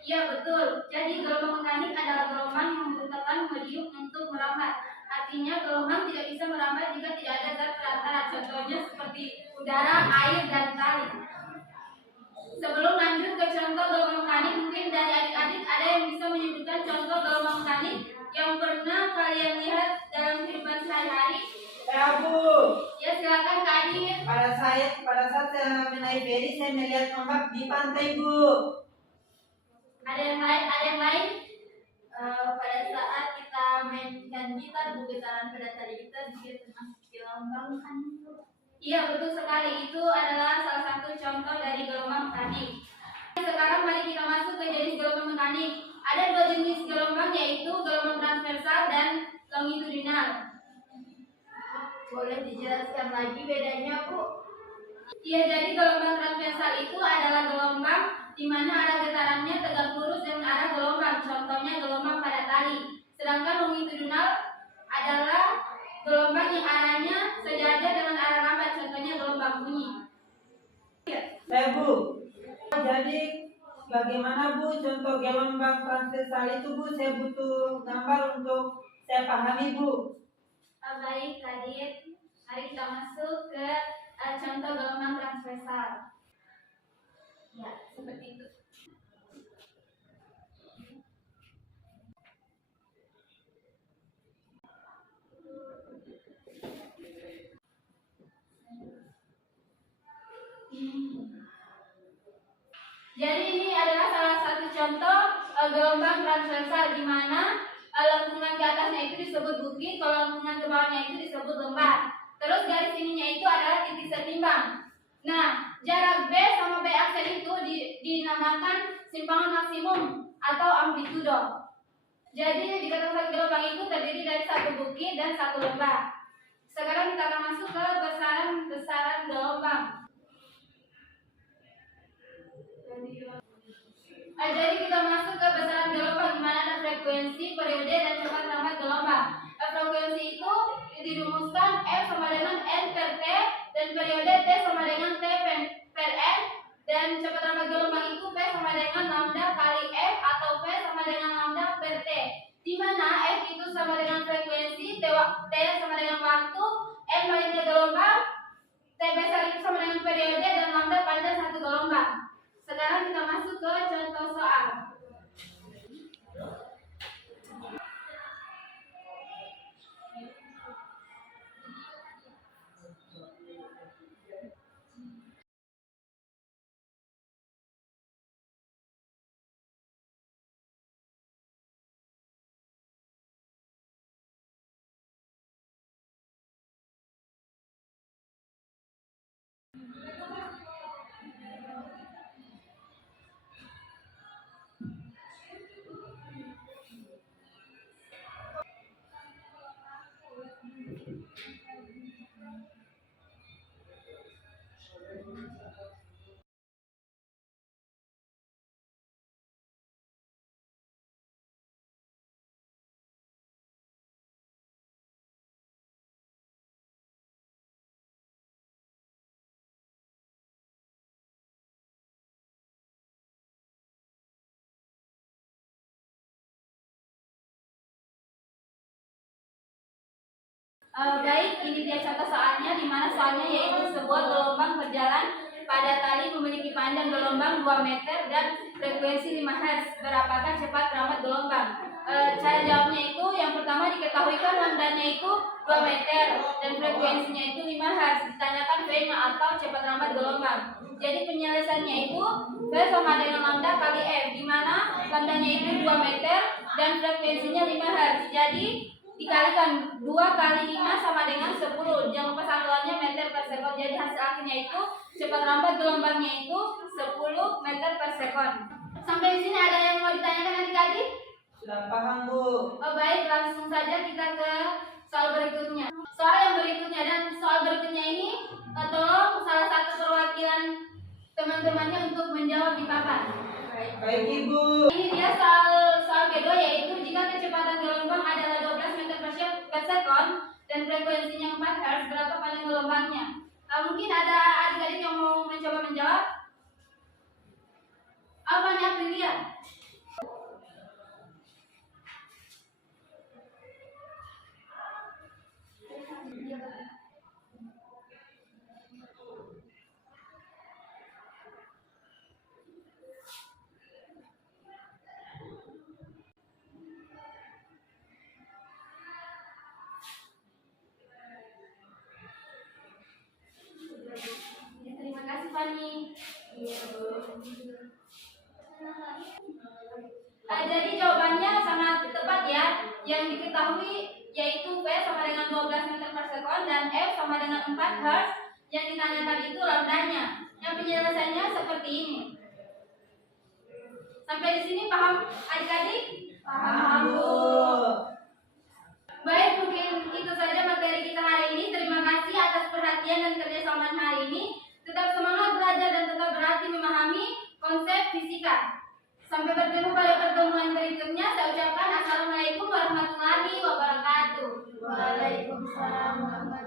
Iya betul. Jadi gelombang mekanik adalah gelombang yang membutuhkan medium untuk merambat. Artinya gelombang tidak bisa merambat jika tidak ada zat perantara. Contohnya seperti udara, air, dan tali. Sebelum lanjut ke contoh gelombang mekanik, mungkin dari adik-adik ada yang bisa menyebutkan contoh gelombang mekanik yang pernah kalian lihat dalam kehidupan sehari-hari? Ya Bu. Ya silakan Kak Adit. Pada saat saya menaik feri, saya melihat ombak di pantai Bu. Ada yang lain? Pada saat kita mainkan gitar, getaran pada tadi kita juga termasuk gelombang kan? Iya betul sekali, itu adalah salah satu contoh dari gelombang mekanik. Sekarang mari kita masuk ke jenis gelombang mekanik. Ada dua jenis gelombang, yaitu gelombang transversal dan longitudinal. Boleh dijelaskan lagi bedanya Bu? Iya, jadi gelombang transversal itu adalah gelombang di mana arah getarannya tegak lurus dengan arah gelombang. Contohnya gelombang pada tali. Sedangkan longitudinal adalah gelombang yang arahnya sejajar dengan arah rambat. Contohnya gelombang bunyi. Bu. Jadi bagaimana Bu contoh gelombang transversal itu Bu? Saya butuh gambar untuk saya pahami Bu. Baik, Kadit. Mari kita masuk ke contoh gelombang transversal. Ya, seperti itu. Jadi ini adalah salah satu contoh gelombang transversal di mana lengkungan ke atasnya itu disebut bukit, kalau lengkungan ke bawahnya itu disebut lembah. Terus garis ininya itu adalah titik setimbang. Nah, jarak B sama B aksen itu dinamakan simpangan maksimum atau amplitudo. Jadi dikatakan gelombang itu terdiri dari satu bukit dan satu lembah. Sekarang kita akan masuk ke besaran gelombang. Jadi kita masuk ke besaran gelombang di mana ada frekuensi, periode, dan cepat lambat gelombang. Frekuensi itu dirumuskan F sama dengan N per T dan periode T sama dengan T per N, dan cepat lambat gelombang itu P sama dengan lambda kali F atau P sama dengan lambda per T. Di mana F itu sama dengan frekuensi, T sama dengan waktu, N banyaknya gelombang, T besar itu sama dengan periode, dan lambda panjang satu gelombang. Sekarang kita masuk ke contoh soal. Baik, ini dia contoh soalnya, di mana soalnya yaitu sebuah gelombang berjalan pada tali memiliki panjang gelombang 2 meter dan frekuensi 5 Hz. Berapakah cepat rambat gelombang? Cara jawabnya itu yang pertama diketahui kan lambdanya itu 2 meter dan frekuensinya itu 5 Hz. Ditanyakan V-nya atau cepat rambat gelombang. Jadi penyelesaiannya itu V sama dengan lambda kali F, di mana lambdanya itu 2 meter dan frekuensinya 5 Hz. Jadi dikalikan 2 kali 5 sama dengan 10. Jangan lupa satuannya meter per sekon. Jadi hasil akhirnya itu cepat rambat gelombangnya itu 10 meter per sekon. Sampai di sini ada yang mau ditanyakan adik-adik? Sudah paham Bu. Baik, langsung saja kita ke soal berikutnya. Soal yang berikutnya, dan soal berikutnya ini tolong salah satu perwakilan teman-temannya untuk menjawab di papan. Baik Ibu. Ini dia soal kedua, yaitu jika kecepatan gelombang adalah 12 meter per sekon dan frekuensinya 4 Hz, berapa panjang gelombangnya? Mungkin ada adik-adik yang mau mencoba menjawab? Apa nih Aprilia? Jadi jawabannya sangat tepat ya. Yang diketahui yaitu V sama dengan 12 meter per sekon dan F sama dengan 4 Hz. Yang ditanyakan itu lambdanya. Yang penyelesaiannya seperti ini. Sampai di sini paham adik-adik? Paham, Bu. Baik, mungkin itu saja materi kita hari ini. Terima kasih atas perhatian dan kerjasama hari ini. Tetap semangat belajar dan tetap berhati memahami konsep fisika. Sampai bertemu pada pertemuan berikutnya. Saya ucapkan Assalamualaikum warahmatullahi wabarakatuh. Waalaikumsalam warahmatullahi wabarakatuh.